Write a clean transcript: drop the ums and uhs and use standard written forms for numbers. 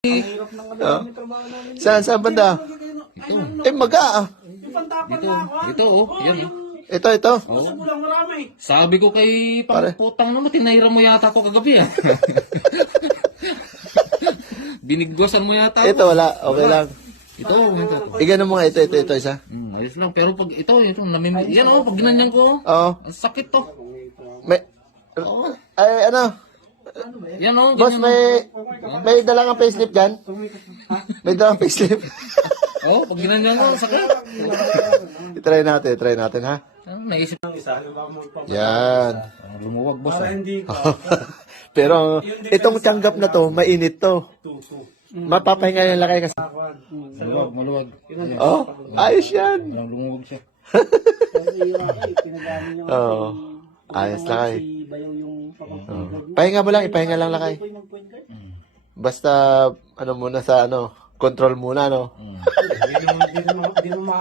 Hirap ng may trabaho namin. Saan banda? Ito. Maga ah. Yung pantapon Dito. na ako. Dito, oh. Yan. Ito. Sa bulang marami. Sabi ko kay Pare. pangputang naman, tinahira mo yata ako kagabi ah. Binigwasan mo yata ako. Ito wala, okay lang. Ito. Igano mo nga ito isa. Ayos lang. Pero pag ito yan oh, pag ginanyan ko, Oo. ang sakit to. May, ay ano, Yan oh, boss ganyan, may dalang ang facelift dyan? May dalang facelift? oh, pag ginanyan ko, ang sakit. try natin ha. Ano, naisip. Yan. Lumuwag boss Para ah. hindi Pero itong tanggap na to, mainit to. Mapapahinga yung lakay kasi. Maluwag. Oh, ayos yan. Lumuwag siya. Oo. Ayos lakay. bayaw yung Pahinga mo lang, ipahinga lang lakay. Basta, ano muna sa control muna, no? Hindi mo